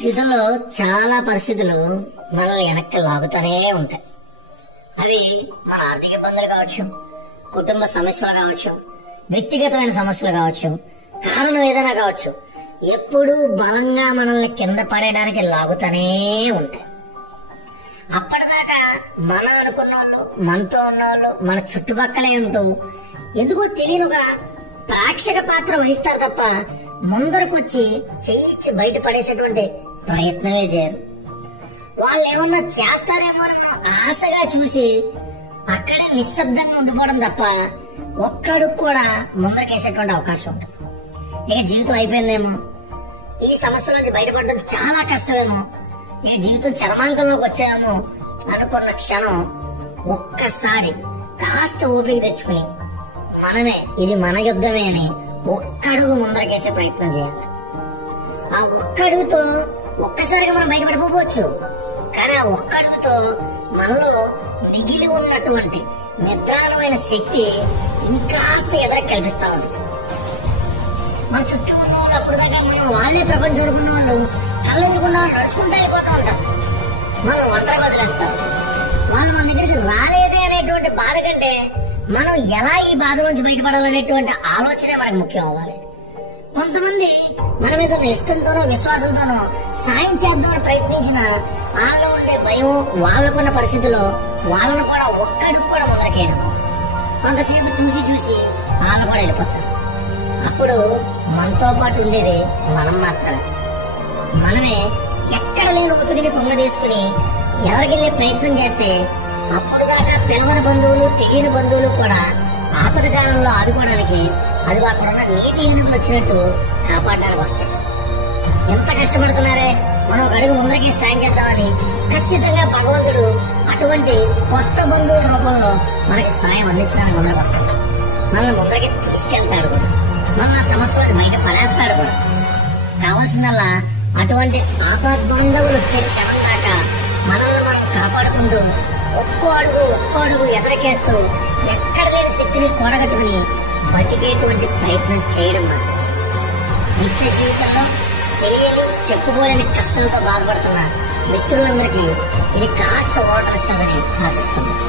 జీవితంలో చాలా పరిస్థితులు మనల్ని వెనక్కి లాగుతూనే ఉంటాయి. అవి మన ఆర్థిక ఇబ్బందులు కావచ్చు, కుటుంబ సమస్యలు కావచ్చు, వ్యక్తిగతమైన సమస్యలు కావచ్చు, కారణం ఏదైనా కావచ్చు, ఎప్పుడూ బలంగా మనల్ని కింద పడేయడానికి లాగుతూనే ఉంటాయి. అప్పటిదాకా మనం అనుకున్న వాళ్ళు, మనతో ఉన్న వాళ్ళు, మన చుట్టుపక్కలే ఉంటూ ఎందుకో తెలియని ఒక ప్రేక్షక పాత్ర వహిస్తారు తప్ప ముందరకు వచ్చి చెయ్యి బయట పడేసేటువంటి ప్రయత్నమే చేయరు. వాళ్ళు ఏమన్నా చేస్తారేమో అని మనం ఆశగా చూసి అక్కడే నిశ్శబ్దంగా ఉండిపోవడం తప్ప ఒక్కడు కూడా ముందరకేసేటువంటి అవకాశం ఉంటుంది. ఇక జీవితం అయిపోయిందేమో, ఈ సమస్య నుంచి బయటపడడం చాలా కష్టమేమో, ఇక జీవితం చరమాంకంలోకి వచ్చాయేమో అనుకున్న క్షణం ఒక్కసారి కాస్త ఓపిక తెచ్చుకుని మనమే ఇది మన యుద్ధమే అని ఒక్కడుగు ముందరకేసే ప్రయత్నం చేయాలి. ఆ ఒక్కడుగుతో ఒక్కసారిగా మనం బయటపడిపోవచ్చు, కానీ ఆ ఒక్కడుగుతో మనలో మిగిలి ఉన్నటువంటి నిద్రాణమైన శక్తి ఇంకాస్త ఎదురు కల్పిస్తా ఉంటుంది. మన చుట్టూ ఉన్న వాళ్ళు అప్పుడు దాకా మనం వాళ్ళే ప్రపంచం అనుకున్న వాళ్ళు కళ్ళు ఎదురుకున్న వాళ్ళు నడుచుకుంటూ వెళ్ళిపోతూ ఉంటాం. మనం ఒంటరి వదిలేస్తాం. వాళ్ళు మన దగ్గరికి రాలేదే అనేటువంటి బాధ కంటే మనం ఎలా ఈ బాధ నుంచి బయటపడాలనేటువంటి ఆలోచనే మనకు ముఖ్యం అవ్వాలి. కొంతమంది మన మీద ఉన్న ఇష్టంతోనో విశ్వాసంతోనో సాయం చేద్దామని ప్రయత్నించిన వాళ్ళలో ఉండే భయం, వాళ్ళకున్న పరిస్థితిలో వాళ్ళను కూడా ఒక్కడికి కూడా మొదలకేయడం, కొంతసేపు చూసి చూసి వాళ్ళు కూడా వెళ్ళిపోతారు. అప్పుడు మనతో పాటు ఉండేది మనం మాత్రమే. మనమే ఎక్కడ లేని ఒత్తిడిని పొంగదీసుకుని ఎవరికెళ్ళే ప్రయత్నం చేస్తే అప్పుడు దాకా పిలవని బంధువులు, తెలియని బంధువులు కూడా ఆపద కాలంలో ఆదుకోవడానికి, అది అక్కడ ఉన్న నీటి ఏనుగులు వచ్చినట్టు కాపాడడానికి వస్తాయి. ఎంత కష్టపడుతున్నారే, మనం ఒక అడుగు ముందరికి సాయం చేద్దామని ఖచ్చితంగా భగవంతుడు అటువంటి కొత్త బంధువుల రూపంలో మనకి సాయం అందించడానికి ముందరకు వస్తాడు. మనల్ని ముందరికి తీసుకెళ్తాడు కూడా, మన సమస్యలను బయట పడేస్తాడు కూడా. కావాల్సిందల్లా అటువంటి ఆపద్బంధువులు వచ్చే క్షణం దాకా మనల్ని మనం కాపాడుకుంటూ ఒక్కో అడుగు ఎదరకేస్తూ ఎక్కడ లేని శక్తిని కూడగట్టుకుని బతికేటువంటి ప్రయత్నం చేయడం మాత్రం. నిత్య జీవితంలో తెలియని, చెప్పుకోలేని కష్టాలతో బాధపడుతున్న మిత్రులందరికీ ఇది కాస్త ఓటర్ ఇస్తుందని ఆశిస్తున్నాను.